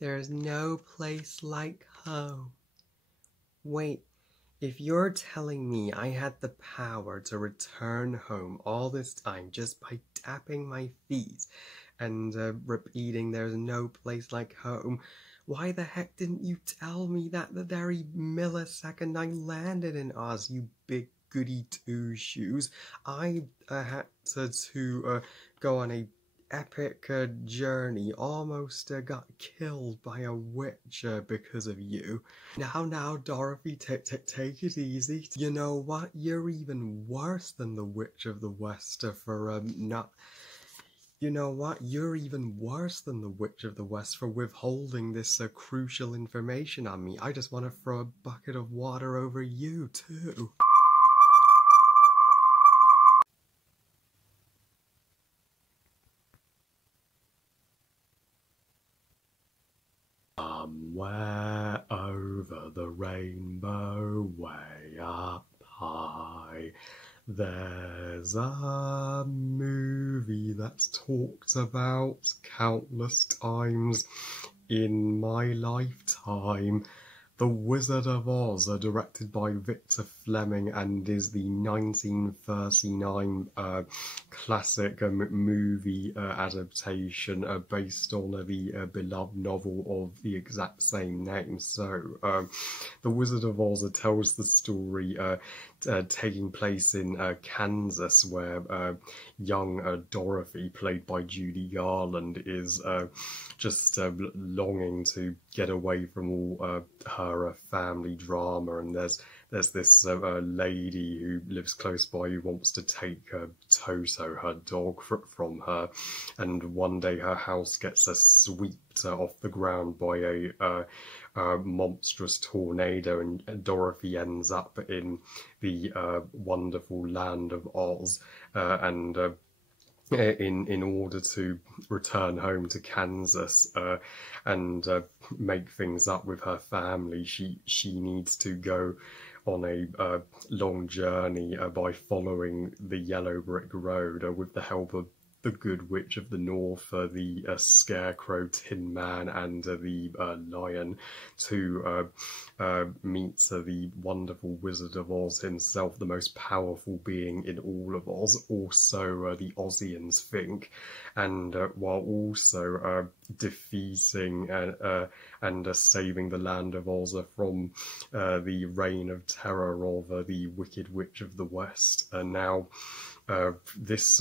There's no place like home. Wait, if you're telling me I had the power to return home all this time just by tapping my feet and repeating there's no place like home, why the heck didn't you tell me that the very millisecond I landed in Oz, you big goody two-shoes? I had to go on a epic journey, almost got killed by a witch because of you. Now, Dorothy, take it easy. You know what? You're even worse than the Witch of the West for not... You know what? You're even worse than the Witch of the West for withholding this crucial information on me. I just want to throw a bucket of water over you, too. Somewhere over the rainbow, way up high, there's a movie that's talked about countless times in my lifetime. The Wizard of Oz, directed by Victor Fleming, and is the 1939 classic movie adaptation based on the beloved novel of the exact same name. So, The Wizard of Oz tells the story taking place in Kansas, where young Dorothy, played by Judy Garland, is just longing to get away from all her family drama, and there's this lady who lives close by who wants to take Toto, her dog, from her, and one day her house gets swept off the ground by a monstrous tornado, and Dorothy ends up in the wonderful land of Oz, and in order to return home to Kansas and make things up with her family, she needs to go on a long journey by following the yellow brick road with the help of the Good Witch of the North, the Scarecrow, Tin Man, and the Lion, to meet the wonderful Wizard of Oz himself, the most powerful being in all of Oz, also the Ozians think, and while also defeating and saving the land of Oz from the reign of terror of the Wicked Witch of the West. Now, this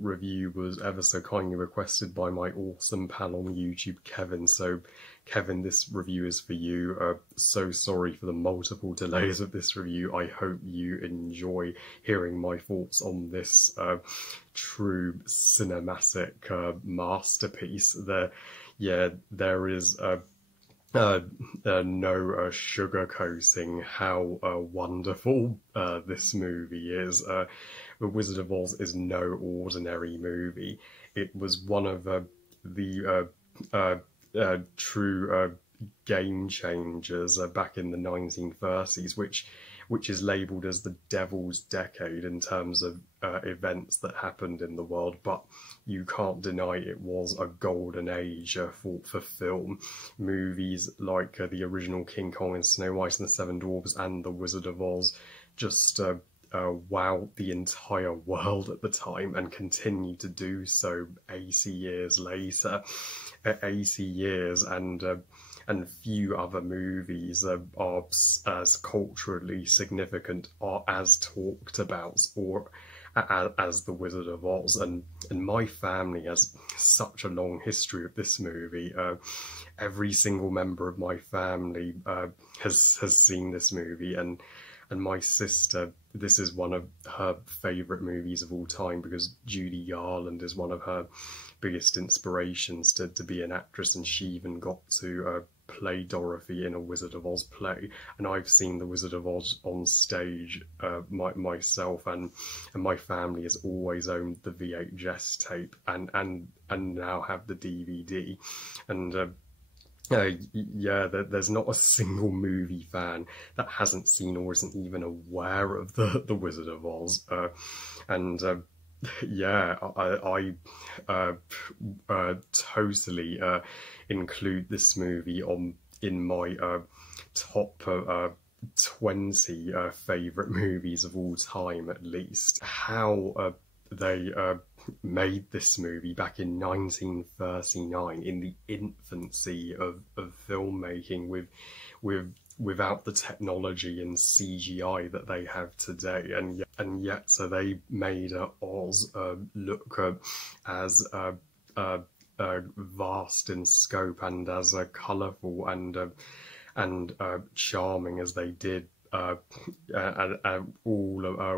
review was ever so kindly requested by my awesome pal on YouTube, Kevin. So, Kevin, this review is for you. So sorry for the multiple delays of this review. I hope you enjoy hearing my thoughts on this true cinematic masterpiece. There is no sugarcoating how wonderful this movie is. The Wizard of Oz is no ordinary movie. It was one of the true game changers back in the 1930s, which is labelled as the Devil's Decade in terms of events that happened in the world, but you can't deny it was a golden age for film. Movies like the original King Kong and Snow White and the Seven Dwarfs and The Wizard of Oz just wowed the entire world at the time, and continue to do so 80 years later. 80 years, and few other movies are as culturally significant or as talked about or as The Wizard of Oz, and my family has such a long history with this movie. Every single member of my family has seen this movie, and my sister, this is one of her favourite movies of all time, because Judy Garland is one of her biggest inspirations to be an actress, and she even got to play Dorothy in a Wizard of Oz play. And I've seen The Wizard of Oz on stage myself, and my family has always owned the VHS tape and now have the DVD. And there's not a single movie fan that hasn't seen or isn't even aware of the Wizard of Oz. Yeah, totally include this movie on in my top 20 favorite movies of all time, at least. How they made this movie back in 1939, in the infancy of filmmaking, with without the technology and CGI that they have today, and yet so they made Oz look as vast in scope and as colourful and charming as they did, all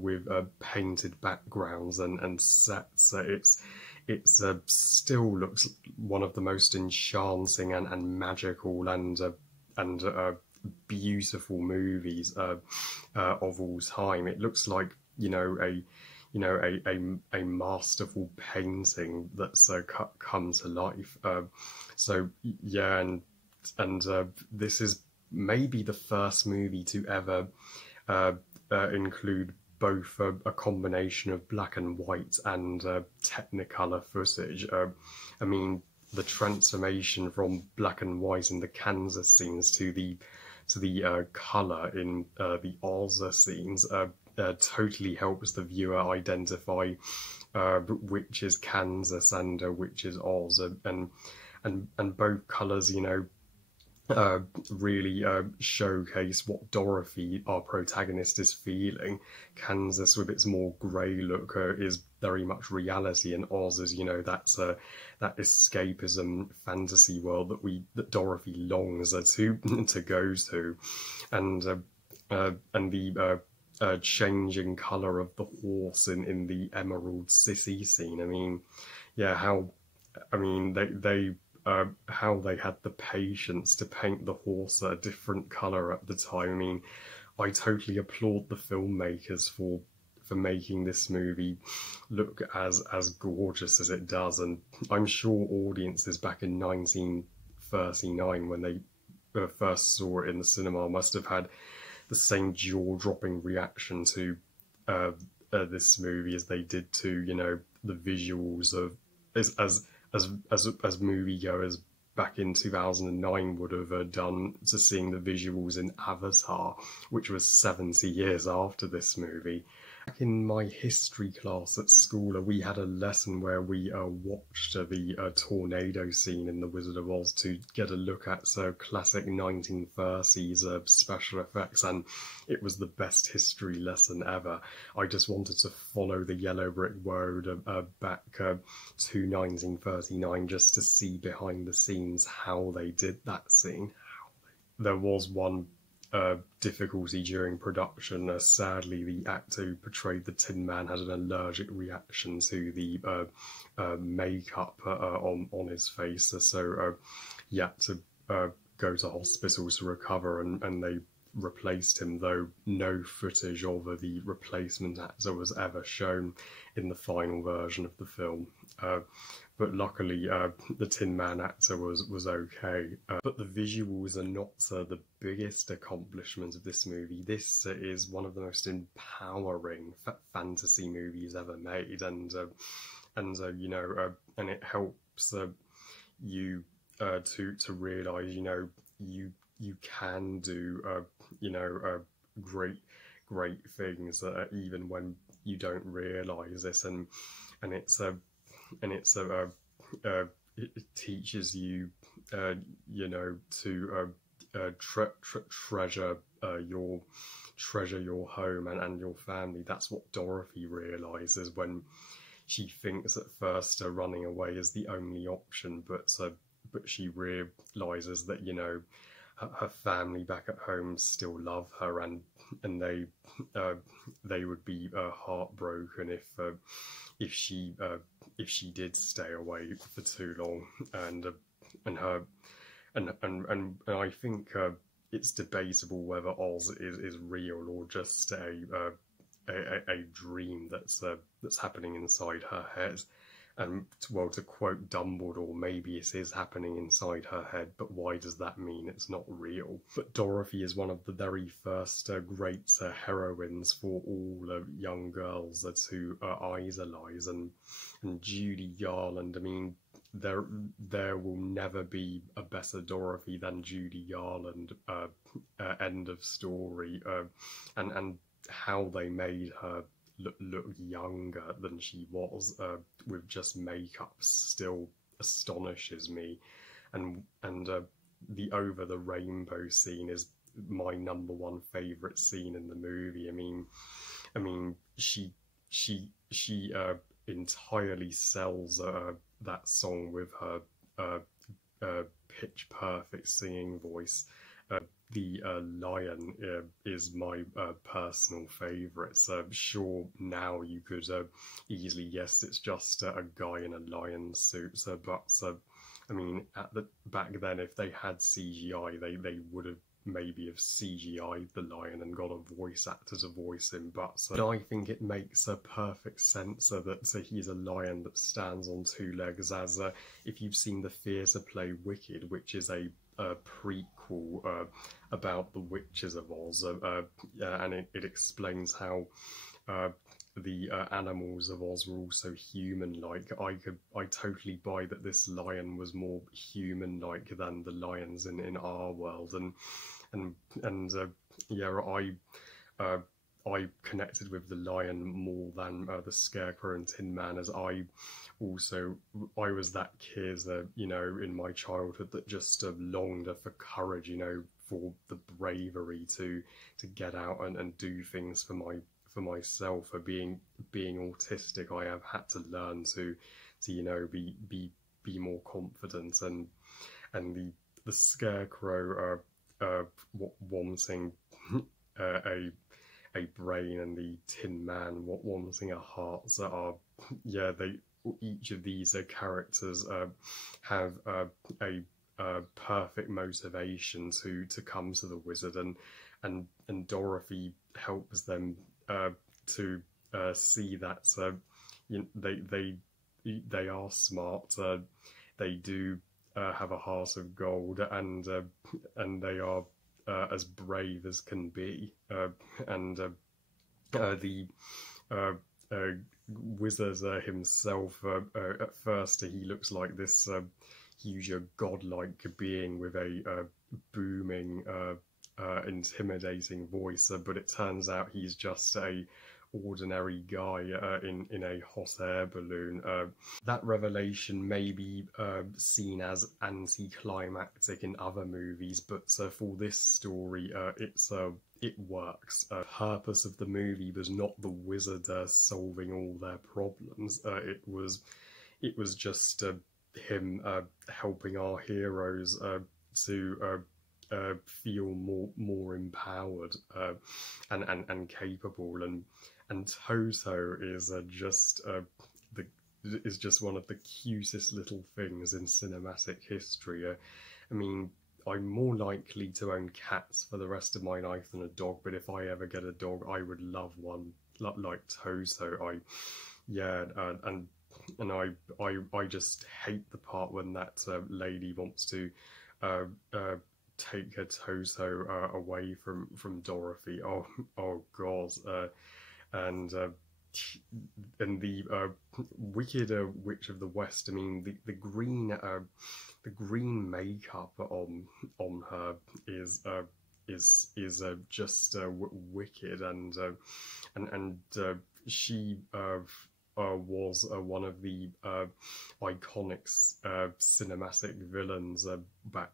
with painted backgrounds and sets. So it's still looks one of the most enchanting and magical and beautiful movies of all time. It looks like, a masterful painting that's come to life. So yeah, and this is maybe the first movie to ever include both a combination of black and white and Technicolor footage. I mean, the transformation from black and white in the Kansas scenes to the color in the Oz scenes totally helps the viewer identify which is Kansas and which is Oz, and both colors, really showcase what Dorothy, our protagonist, is feeling. Kansas, with its more grey look, is very much reality, and Oz is, that escapism fantasy world that Dorothy longs to go to, and the changing colour of the horse in the Emerald City scene. I mean, yeah, how they had the patience to paint the horse a different colour at the time. I mean, I totally applaud the filmmakers for making this movie look as gorgeous as it does, and I'm sure audiences back in 1939, when they first saw it in the cinema, must have had the same jaw-dropping reaction to this movie as they did to, the visuals of as moviegoers back in 2009 would have done to seeing the visuals in Avatar, which was 70 years after this movie. Back in my history class at school, we had a lesson where we watched the tornado scene in The Wizard of Oz to get a look at classic 1930s special effects, and it was the best history lesson ever. I just wanted to follow the yellow brick road back to 1939 just to see behind the scenes how they did that scene. There was one difficulty during production. Sadly, the actor who portrayed the Tin Man had an allergic reaction to the makeup on his face, so he had to go to hospital to recover, and they replaced him, though no footage of the replacement actor was ever shown in the final version of the film. But luckily, the Tin Man actor was okay. But the visuals are not the biggest accomplishment of this movie. This is one of the most empowering fantasy movies ever made, and it helps you to realise, you can do great things even when you don't realise this, and it teaches you to treasure your home and your family. That's what Dorothy realizes when she thinks at first running away is the only option, but she realizes that her family back at home still love her, and they would be heartbroken if she did stay away for too long, and I think it's debatable whether Oz is real or just a dream that's happening inside her head. And, well, to quote Dumbledore, maybe it is happening inside her head, but why does that mean it's not real? But Dorothy is one of the very first great heroines for all young girls to idolise, and Judy Garland, I mean, there will never be a better Dorothy than Judy Garland. End of story. And how they made her look younger than she was with just makeup still astonishes me. And the over the rainbow scene is my number one favorite scene in the movie. I mean, she entirely sells that song with her pitch perfect singing voice. The lion is my personal favourite. So sure, now you could easily guess it's just a guy in a lion suit. But I mean, back then, if they had CGI, they would have maybe have CGI'd the lion and got a voice actor to voice him. But I think it makes a perfect sense that he's a lion that stands on two legs. As if you've seen the theatre play Wicked, which is a prequel about the Witches of Oz, and it explains how the animals of Oz were also human-like. I totally buy that this lion was more human-like than the lions in our world, and yeah, I connected with the lion more than the Scarecrow and Tin Man, as I was that kid, in my childhood that just longed for courage, for the bravery to get out and do things for myself. For being autistic, I have had to learn to be more confident, and the Scarecrow wanting a brain, and the Tin Man wanting a heart. So each of these characters have a perfect motivation to come to the wizard, and Dorothy helps them to see that they are smart. They do have a heart of gold, and they are as brave as can be. And the wizard himself, at first he looks like this huge godlike being with a booming, intimidating voice, but it turns out he's just a ordinary guy in a hot air balloon. That revelation may be seen as anticlimactic in other movies, but for this story, it works. The purpose of the movie was not the wizard solving all their problems. It was just him helping our heroes to feel more empowered and capable, and Toto is just one of the cutest little things in cinematic history. I mean, I'm more likely to own cats for the rest of my life than a dog, but if I ever get a dog, I would love one like Toto. I just hate the part when that lady wants to take her Toto away from Dorothy. Oh God. And the Wicked Witch of the West. I mean, the green makeup on her is just wicked, and she was one of the iconic cinematic villains back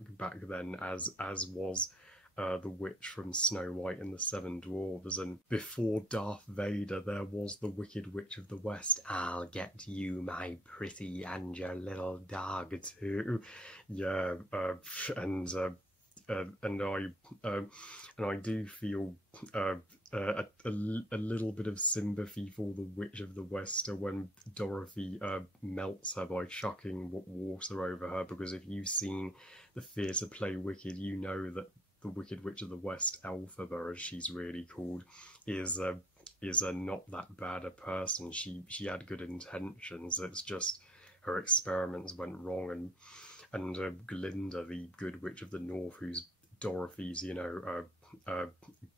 then, as was the witch from Snow White and the Seven Dwarfs. And before Darth Vader, there was the Wicked Witch of the West. I'll get you, my pretty, and your little dog too. Yeah, and I do feel a little bit of sympathy for the Witch of the West when Dorothy melts her by chucking water over her, because if you've seen the theatre play Wicked, you know that the Wicked Witch of the West, Elphaba as she's really called, is not that bad a person. She had good intentions. It's just her experiments went wrong, and Glinda, the Good Witch of the North, who's Dorothy's,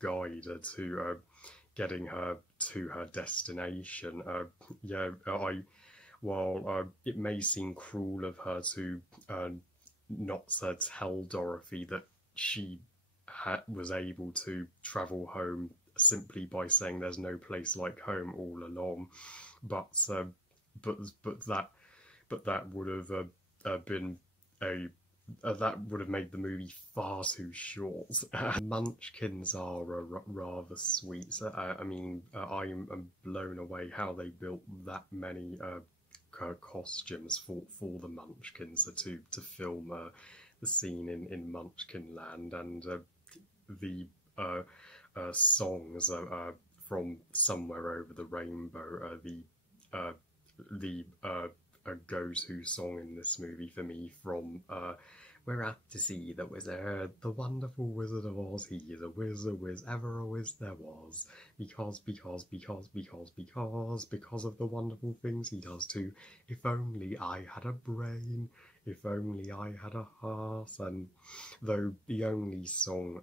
guide to getting her to her destination. While it may seem cruel of her to not tell Dorothy that she was able to travel home simply by saying there's no place like home all along, but that would have been that would have made the movie far too short. Munchkins are rather sweet. I'm blown away how they built that many costumes for the Munchkins to film the scene in Munchkin Land, and the songs from Somewhere Over the Rainbow, the go-to song in this movie for me, from We're Out to See the Wizard, the wonderful Wizard of Oz. He is a whiz ever a whiz there was, because of the wonderful things he does too. If only I had a brain, if only I had a heart. And though the only song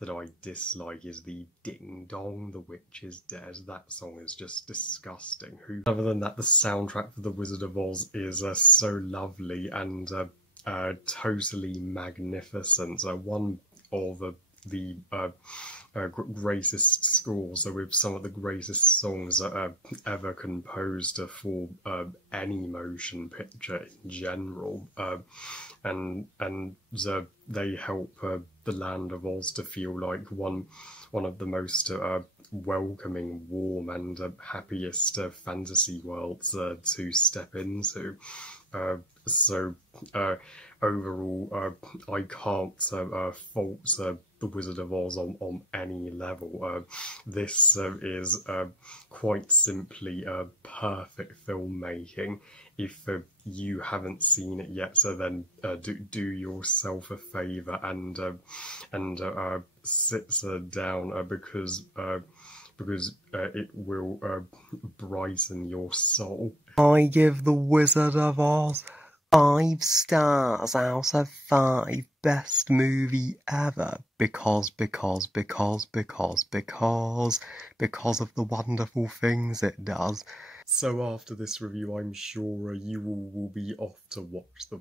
that I dislike is the Ding Dong, the Witch is Dead. That song is just disgusting. Other than that, the soundtrack for The Wizard of Oz is so lovely and totally magnificent. One of the greatest scores, with some of the greatest songs ever composed for any motion picture in general, and they help the Land of Oz to feel like one of the most welcoming, warm, and happiest fantasy worlds to step into. Overall, I can't fault The Wizard of Oz on any level. This is quite simply perfect filmmaking. If you haven't seen it yet, then do yourself a favour and sit down, because it will brighten your soul. I give The Wizard of Oz 5 stars out of 5. Best movie ever, because of the wonderful things it does. So after this review, I'm sure you all will be off to watch The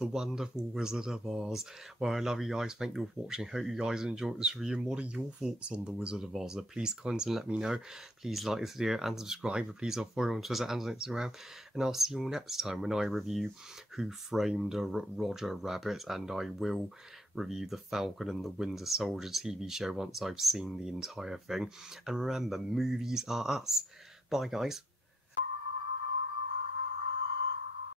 Wonderful Wizard of Oz. Well, I love you guys. Thank you for watching. Hope you guys enjoyed this review. And what are your thoughts on The Wizard of Oz? Please comment and let me know. Please like this video and subscribe. Please follow me on Twitter and on Instagram. And I'll see you all next time when I review Who Framed Roger Rabbit, and I will review The Falcon and the Winter Soldier TV show once I've seen the entire thing. And remember, movies are us. Bye, guys.